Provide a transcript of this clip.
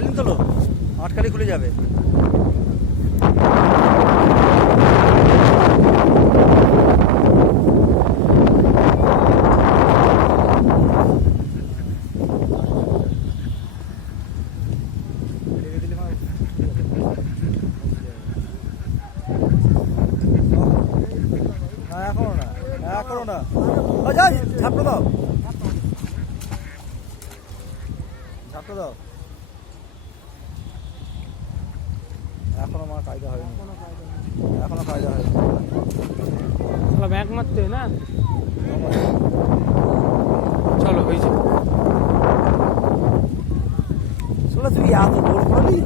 Adrenaline তোলো, আটকালি খুলে যাবে। এখনো না, এখনো না, যাই ঝাপটা দাও, ঝাপটা দাও। এখনো আমার কায়দা হয়নি, এখনো কায়দা হয়নি। ব্যাগ মারতে না, চলো হয়েছে। শোনা, তুই এত জোর করলি?